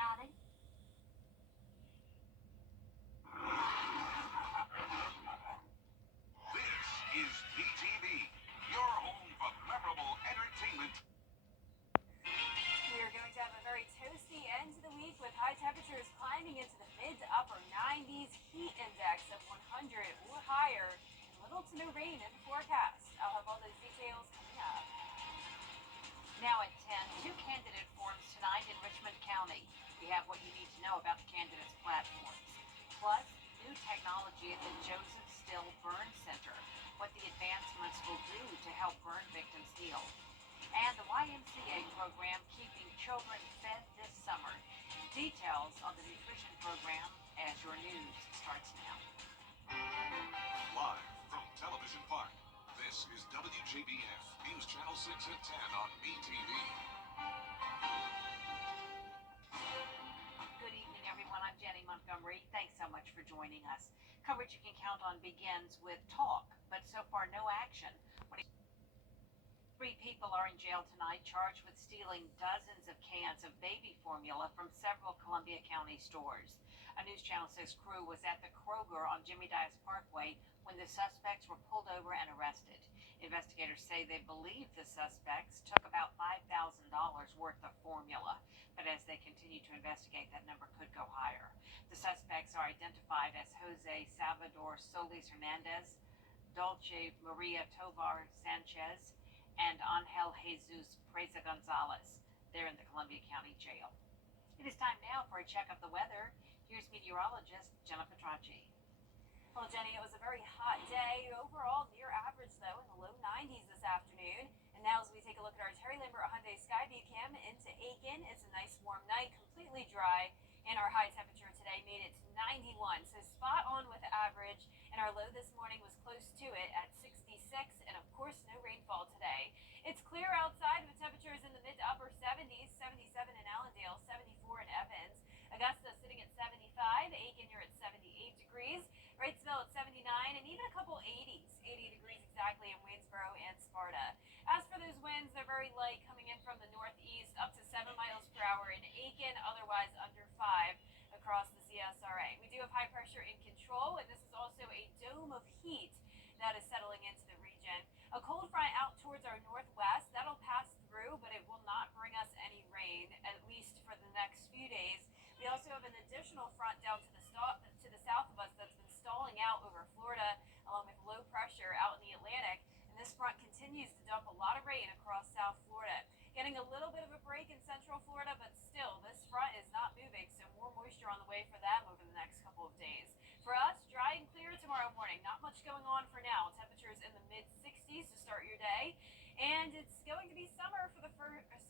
Howdy. This is BTV, your home for memorable entertainment. We are going to have a very toasty end to the week with high temperatures climbing into the mid to upper 90s, heat index of 100 or higher, and little to no rain in the forecast. I'll have all those details coming up. Now at 10, two candidate forums tonight in Richmond County. We have what you need to know about the candidates' platforms. Plus, new technology at the Joseph Still Burn Center, what the advancements will do to help burn victims heal. And the YMCA program keeping children fed this summer. Details on the nutrition program as your news starts now. Live from Television Park, this is WJBF News Channel 6 at 10 on BTV. Good evening, everyone. I'm Jenny Montgomery. Thanks so much for joining us. Coverage you can count on begins with talk, but so far no action. Three people are in jail tonight charged with stealing dozens of cans of baby formula from several Columbia County stores. A News Channel 6 crew was at the Kroger on Jimmy Dias Parkway when the suspects were pulled over and arrested. Investigators say they believe the suspects took about $5,000 worth of formula, but as they continue to investigate, that number could go higher. The suspects are identified as Jose Salvador Solis Hernandez, Dolce Maria Tovar Sanchez, and Angel Jesus Preza Gonzalez. They're in the Columbia County Jail. It is time now for a check of the weather. Here's meteorologist Jenna Petracci. Well, Jenny, it was a very hot day. Overall, near average, though, in the low 90s this afternoon. And now as we take a look at our Terry Lambert Hyundai Skyview Cam into Aiken, it's a nice warm night, completely dry. And our high temperature today made it to 91, so spot on with average. And our low this morning was close to it at 66, and of course, no rainfall today. It's clear outside with temperatures in the mid to upper 70s, 77 in Allendale, 74 in Evans. Augusta sitting at 75, Aiken, you're at 78 degrees. Wrightsville at 79, and even a couple 80s, 80 degrees exactly in Waynesboro and Sparta. As for those winds, they're very light, coming in from the northeast up to 7 miles per hour in Aiken, otherwise under 5 across the CSRA. We do have high pressure in control, and this is also a dome of heat that is settling into the region. A cold front out towards our northwest, that'll pass through, but it will not bring us any rain, at least for the next few days. We also have an additional front down to the south of us that's been stalling out over Florida, along with low pressure out in the Atlantic. And this front continues to dump a lot of rain across South Florida. Getting a little bit of a break in Central Florida, but still, this front is not moving, so more moisture on the way for them over the next couple of days. For us, dry and clear tomorrow morning. Not much going on for now. Temperatures in the mid-60s to start your day. And it's going to be summer for the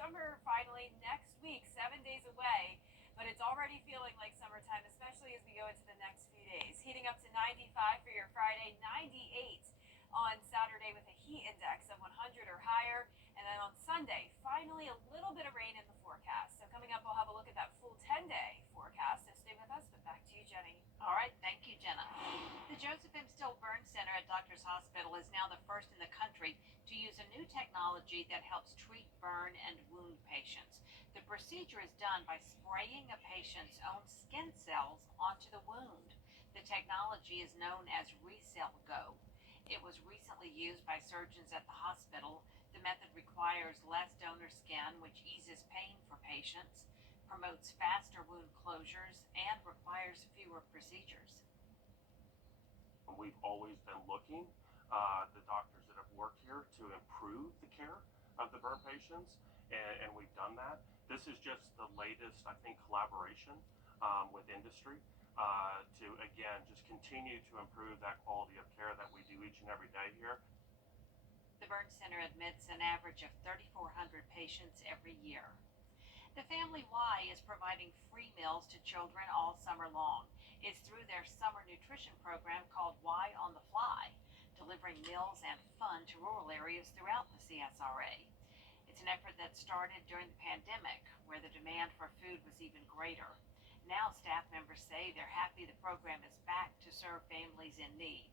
summer finally next week, 7 days away. But it's already feeling like summertime, especially as we go into the next few days. Heating up to 95 for your Friday, 98 on Saturday with a heat index of 100 or higher. And then on Sunday, finally a little bit of rain in the forecast. So coming up, we'll have a look at that full 10-day forecast. So stay with us, but back to you, Jenny. All right, thank you, Jenna. The Joseph M. Still Burn Center at Doctors Hospital is now the first in the country to use a new technology that helps treat burn and wound patients. The procedure is done by spraying a patient's own skin cells onto the wound. The technology is known as RECELL Go. It was recently used by surgeons at the hospital. The method requires less donor skin, which eases pain for patients, promotes faster wound closures, and requires fewer procedures. We've always been looking, the doctors that have worked here, to improve the care of the burn patients, and we've done that. This is just the latest, I think, collaboration with industry to, again, just continue to improve that quality of care that we do each and every day here. The Burn Center admits an average of 3,400 patients every year. The Family Y is providing free meals to children all summer long. It's through their summer nutrition program called Y on the Fly, delivering meals and fun to rural areas throughout the CSRA. It's an effort that started during the pandemic, where the demand for food was even greater. Now staff members say they're happy the program is back to serve families in need.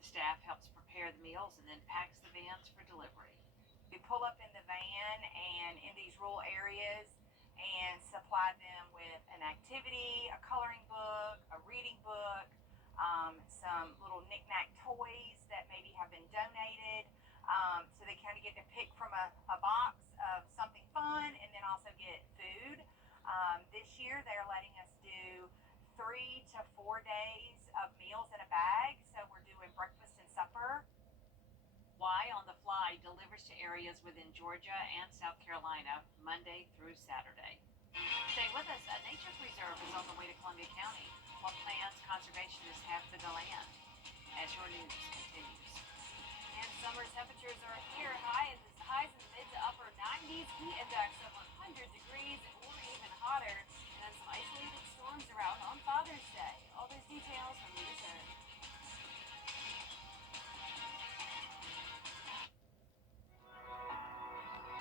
The staff helps prepare the meals and then packs the vans for delivery. We pull up in the van, and in these rural areas, and supply them with an activity, a coloring book, a reading book, some little knick-knack toys that maybe have been donated. So they kind of get to pick from a box of something fun and then also get food. This year they're letting us do 3 to 4 days of meals in a bag. So we're doing breakfast and supper. Y on the Fly delivers to areas within Georgia and South Carolina Monday through Saturday. Stay with us. A nature preserve is on the way to Columbia County. What plans conservationists have for the land? As your news continues. And summer temperatures are here, highs in the mid to upper 90s, heat index of 100 degrees or even hotter, and then some isolated storms around on Father's Day. All those details when we return.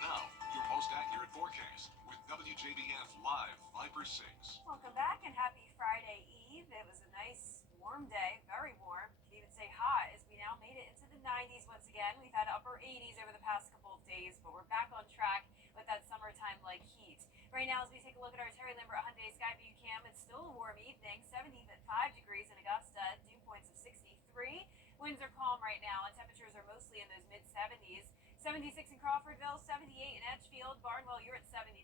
Now, your most accurate forecast with WJBF Live Viper 6. Welcome back and happy Friday Eve. It was a nice warm day, very warm. Could even say hot as we now made it into the 90s once again. We've had upper 80s over the past couple of days, but we're back on track with that summertime-like heat. Right now, as we take a look at our Terry Lambert Hyundai Sky View Cam, it's still a warm evening, 70s at 5 degrees in Augusta, dew points of 63. Winds are calm right now, and temperatures are mostly in those mid-70s. 76 in Crawfordville, 78 in Edgefield, Barnwell, you're at 79,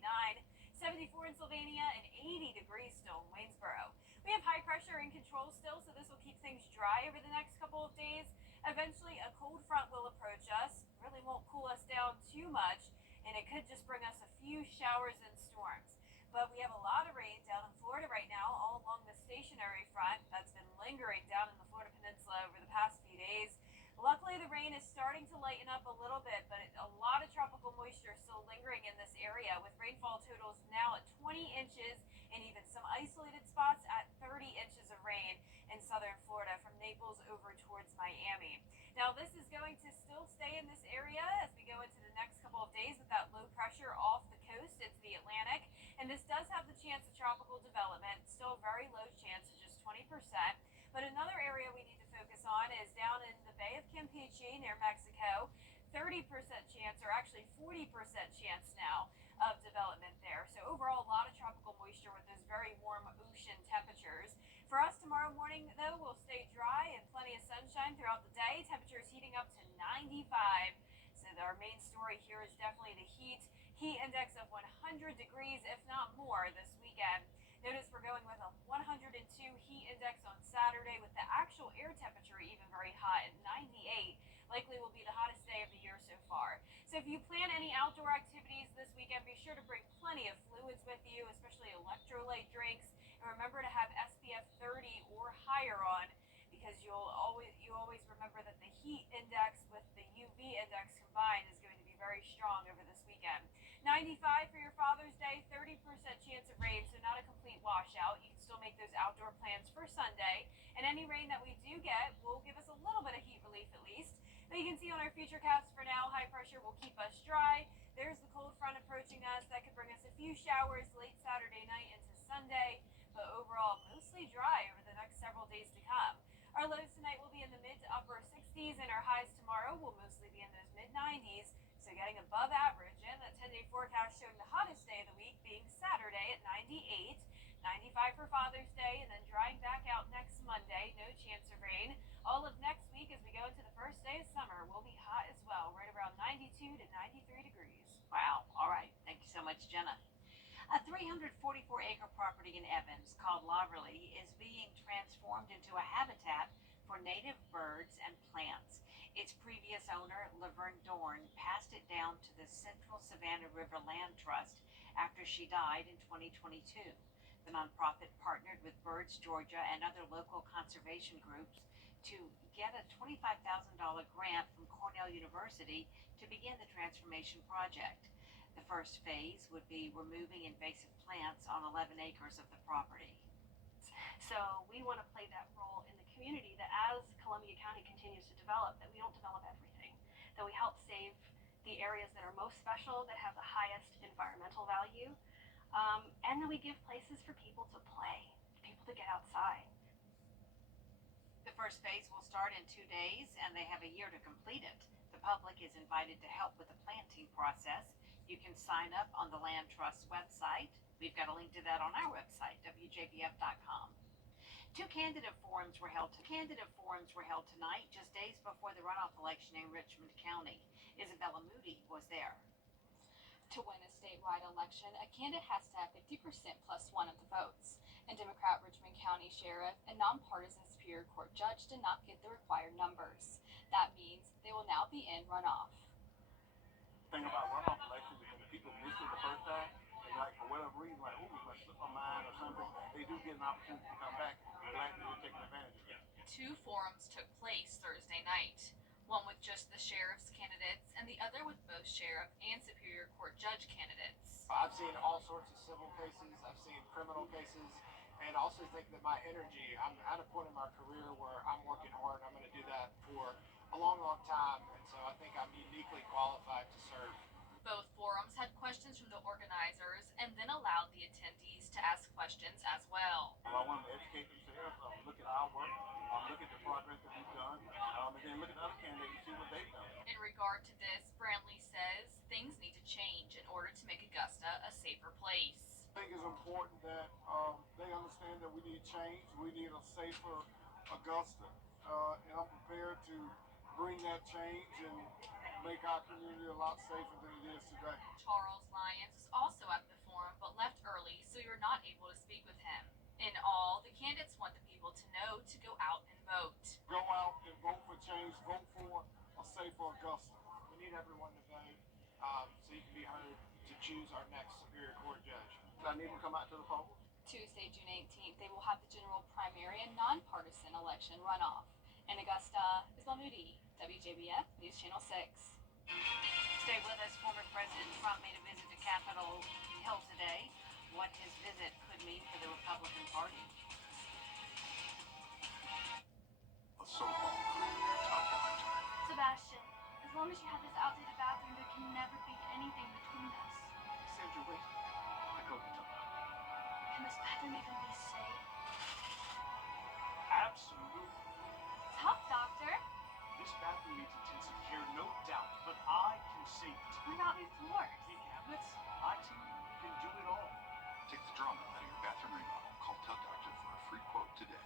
74 in Sylvania, and 80 degrees still in Waynesboro. We have high pressure in control still, so this will keep things dry over the next couple of days. Eventually, a cold front will approach us. Really won't cool us down too much, and it could just bring us a few showers and storms. But we have a lot of rain down in Florida right now, all along the stationary front that's been lingering down in the Florida Peninsula over the past few days. Luckily, the rain is starting to lighten up a little bit, but a lot of tropical moisture still lingering in this area, with rainfall totals now at 20 inches and even some isolated spots at 30 inches of rain in southern Florida from Naples over towards Miami. Now, this is going to still stay in this area as we go into the next couple of days with that low pressure off the coast into the Atlantic, and this does have the chance of tropical development. Still a very low chance of just 20%. But another area we need to focus on is down in the Bay of Campeche near Mexico. 30% chance, or actually 40% chance now of development there. So overall, a lot of tropical moisture with those very warm ocean temperatures. For us tomorrow morning, though, we'll stay dry and plenty of sunshine throughout the day. Temperatures heating up to 95. So our main story here is definitely the heat. Heat index of 100 degrees, if not more, this weekend. Notice we're going with a 102 heat index on Saturday, with the actual air temperature even very hot at 98. Likely will be the hottest day of the year so far. So if you plan any outdoor activities this weekend, be sure to bring plenty of fluids with you, especially electrolyte drinks. And remember to have SPF 30 or higher on, because you always remember that the heat index with the UV index combined is going to be very strong over this weekend. 95 for your Father's Day, 30% chance of rain, so not a complete washout. You can still make those outdoor plans for Sunday. And any rain that we do get will give us a little bit of heat relief at least. But you can see on our futurecasts for now, high pressure will keep us dry. There's the cold front approaching us. That could bring us a few showers late Saturday night into Sunday. But overall, mostly dry over the next several days to come. Our lows tonight will be in the mid to upper 60s, and our highs tomorrow will mostly be in those mid-90s. So getting above average, and that 10-day forecast showing the hottest day of the week being Saturday at 98, 95 for Father's Day, and then drying back out next Monday, no chance of rain. All of next week as we go into the first day of summer will be hot as well, right around 92 to 93 degrees. Wow. All right. Thank you so much, Jenna. A 344-acre property in Evans called Laverly is being transformed into a habitat for native birds and plants. Its previous owner, Laverne Dorn, passed it down to the Central Savannah River Land Trust after she died in 2022. The nonprofit partnered with Birds Georgia and other local conservation groups to get a $25,000 grant from Cornell University to begin the transformation project. The first phase would be removing invasive plants on 11 acres of the property. So we want to play that role in the community, that as Columbia County continues to develop, that we don't develop everything, that we help save the areas that are most special, that have the highest environmental value, and then we give places for people to play, people to get outside. The first phase will start in 2 days, and they have a year to complete it. The public is invited to help with the planting process. You can sign up on the Land Trust website. We've got a link to that on our website, WJBF.com. Two candidate forums were held tonight, just days before the runoff election in Richmond County. Isabella Moody was there. To win a statewide election, a candidate has to have 50% plus one of the votes. And Democrat Richmond County Sheriff and nonpartisan Superior Court judge did not get the required numbers. That means they will now be in runoff. The thing about runoff elections is when people miss it the first time, and like for whatever reason, like, oh, I slipped my mind or something, they do get an opportunity to come back. I'm glad that they're taking advantage of it. Two forums took place Thursday night, one with just the sheriff's candidates and the other with both sheriff and Superior Court judge candidates. I've seen all sorts of civil cases, I've seen criminal cases, and I also think that my energy, I'm at a point in my career where I'm working hard, I'm going to do that for a long, long time, and so I think I'm uniquely qualified to serve. Both forums had questions from the organizers and then allowed the attendees to ask questions as well. I want to educate themselves, look at our work, look at the progress that we've done, and then look at the other candidates and see what they've done. In regard to this, Brantley says things need to change in order to make Augusta a safer place. I think it's important that they understand that we need change, we need a safer Augusta, and I'm prepared to bring that change and make our community a lot safer than it is today. Charles Lyons was also at the forum but left early, so you were not able to speak with him. In all, the candidates want the people to know to go out and vote. Go out and vote for change, vote for a safer Augusta. We need everyone to vote so you can be heard to choose our next Superior Court judge. I need to come out to the polls. Tuesday, June 18th, they will have the general primary and nonpartisan election runoff. In Augusta, Isabel Moody, WJBF News Channel 6. Stay with us. Former President Trump made a visit to Capitol Hill today. What his visit could mean for the Republican Party. A so-called top doctor. Sebastian, as long as you have this outdated bathroom, there can never be anything between us. Sandra, wait. I go to talk. Can this bathroom even be safe? Absolutely. Talk, doctor. This bathroom needs intensive care, no doubt, but I can save it. What about new floors? The cabinets, I too can do it all. Take the drama out of your bathroom remodel. Call Tub Doctor for a free quote today.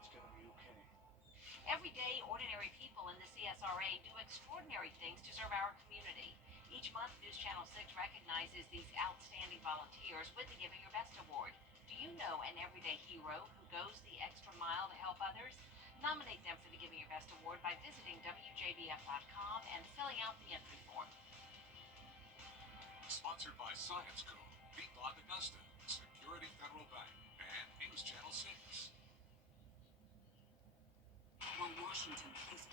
It's gonna be okay. Every day, ordinary people in the CSRA do extraordinary things to serve our community. Each month, News Channel 6 recognizes these outstanding volunteers with the Giving Your Best Award. Do you know an everyday hero who goes the extra mile to help others? Nominate them for the Giving Your Best Award by visiting WJBF.com and filling out the entry form. Sponsored by Science Co., Beat Block Augusta, Security Federal Bank, and News Channel 6. Well, Washington, please.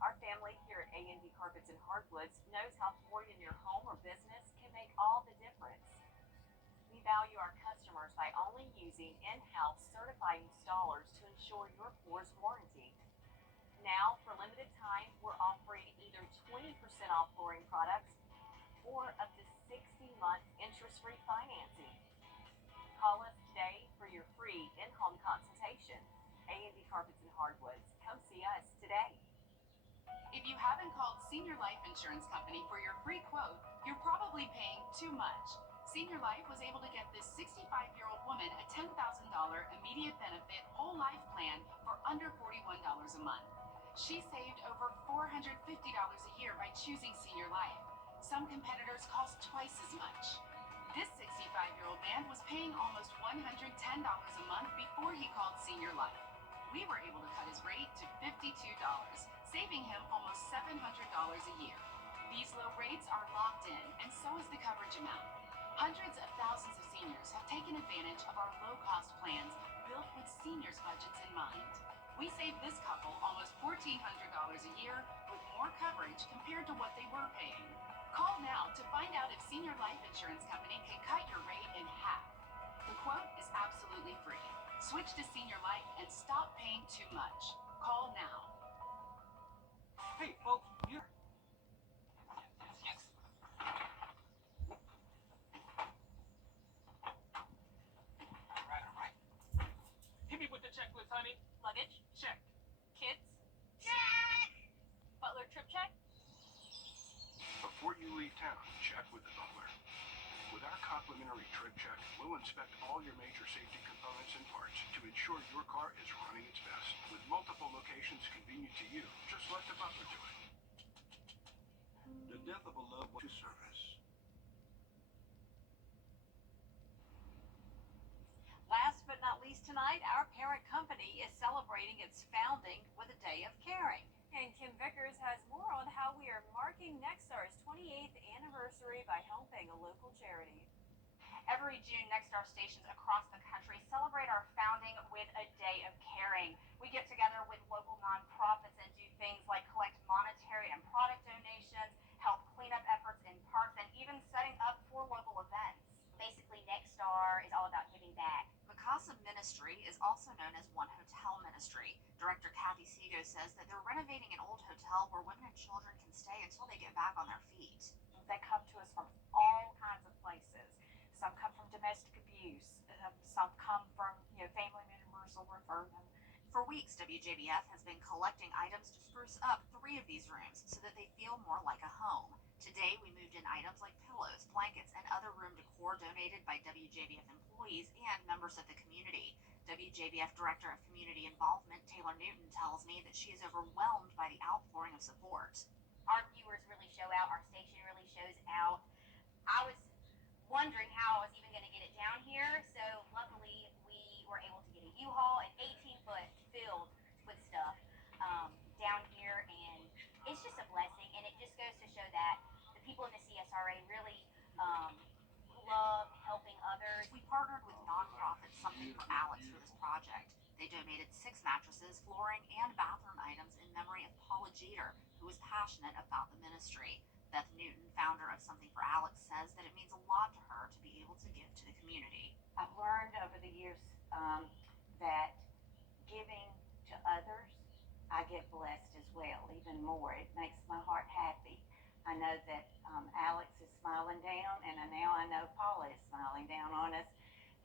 Our family here at A&D Carpets and Hardwoods knows how flooring in your home or business can make all the difference. We value our customers by only using in-house certified installers to ensure your floor's warranty. Now, for limited time, we're offering either 20% off flooring products or up to 60-month interest-free financing. Call us today for your free in-home consultation. A&D Carpets and Hardwoods. Come see us today. If you haven't called Senior Life Insurance Company for your free quote, you're probably paying too much. Senior Life was able to get this 65-year-old woman a $10,000 immediate benefit whole life plan for under $41 a month. She saved over $450 a year by choosing Senior Life. Some competitors cost twice as much. This 65-year-old man was paying almost $110 a month before he called Senior Life. We were able to cut his rate to $52, saving him almost $700 a year. These low rates are locked in, and so is the coverage amount. Hundreds of thousands of seniors have taken advantage of our low-cost plans built with seniors' budgets in mind. We saved this couple almost $1,400 a year with more coverage compared to what they were paying. Call now to find out if Senior Life Insurance Company can cut your rate in half. The quote is absolutely free. Switch to Senior Life and stop paying too much. Call now. Hey, folks, you. Yes. All right. Hit me with the checklist, honey. Luggage? Check. Kids? Check! Butler trip check? Before you leave town, check complimentary trip check, we'll inspect all your major safety components and parts to ensure your car is running its best. With multiple locations convenient to you, just let the butler do it. The death of a loved one to service. Last but not least tonight, our parent company is celebrating its founding with a day of caring. And Kim Vickers has more on how we are marking Nexstar's 28th anniversary by helping a local charity. Every June, Nexstar stations across the country celebrate our founding with a day of caring. We get together with local nonprofits and do things like collect monetary and product donations, help cleanup efforts in parks, and even setting up for local events. Basically, Nexstar is all about giving back. Mikasa Ministry is also known as One Hotel Ministry. Director Kathy Seago says that they're renovating an old hotel where women and children can stay until they get back on their feet. They come to us from all kinds of places. Some come from domestic abuse. Some come from family members will refer them. For weeks, WJBF has been collecting items to spruce up 3 of these rooms so that they feel more like a home. Today, we moved in items like pillows, blankets, and other room decor donated by WJBF employees and members of the community. WJBF Director of Community Involvement, Taylor Newton, tells me that she is overwhelmed by the outpouring of support. Our viewers really show out. Our station really shows out. I was wondering how I was even going to get it down here, so luckily we were able to get a U-Haul, an 18-foot filled with stuff down here, and it's just a blessing, and it just goes to show that the people in the CSRA really love helping others. We partnered with nonprofit Something for Alex for this project. They donated 6 mattresses, flooring, and bathroom items in memory of Paula Jeter, who was passionate about the ministry. Beth Newton, founder of Something for Alex, says that it means a lot to her to be able to give to the community. I've learned over the years that giving to others, I get blessed as well, even more. It makes my heart happy. I know that Alex is smiling down, and now I know Paula is smiling down on us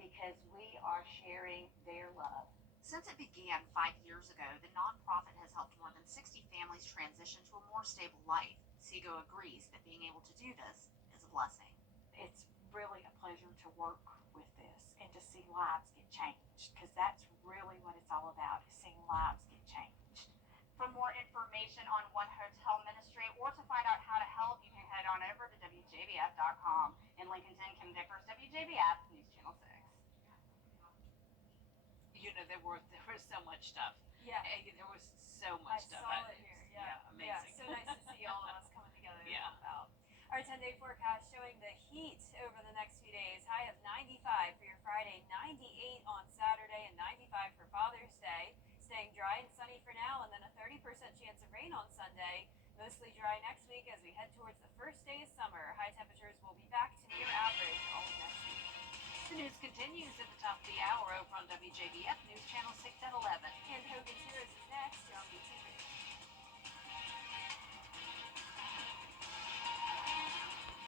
because we are sharing their love. Since it began 5 years ago, the nonprofit has helped more than 60 families transition to a more stable life. Seago agrees that being able to do this is a blessing. It's really a pleasure to work with this and to see lives get changed, because that's really what it's all about, is seeing lives get changed. For more information on One Hotel Ministry or to find out how to help, you can head on over to WJBF.com. In Lincolnton, Kim Vickers, WJBF News Channel 6. There was so much stuff. Yeah. There was so much stuff. I saw it here. Yeah. Amazing. Yeah, so nice to see all of us coming together to Yeah. help out. Our 10-day forecast showing the heat over the next few days. High of 95 for your Friday, 98 on Saturday, and 95 for Father's Day. Staying dry and sunny for now, and then a 30% chance of rain on Sunday. Mostly dry next week as we head towards the first day of summer. High temperatures will be back to near average all of next week. The news continues at the top of the hour over on WJBF News Channel 6 at 11. And Hogan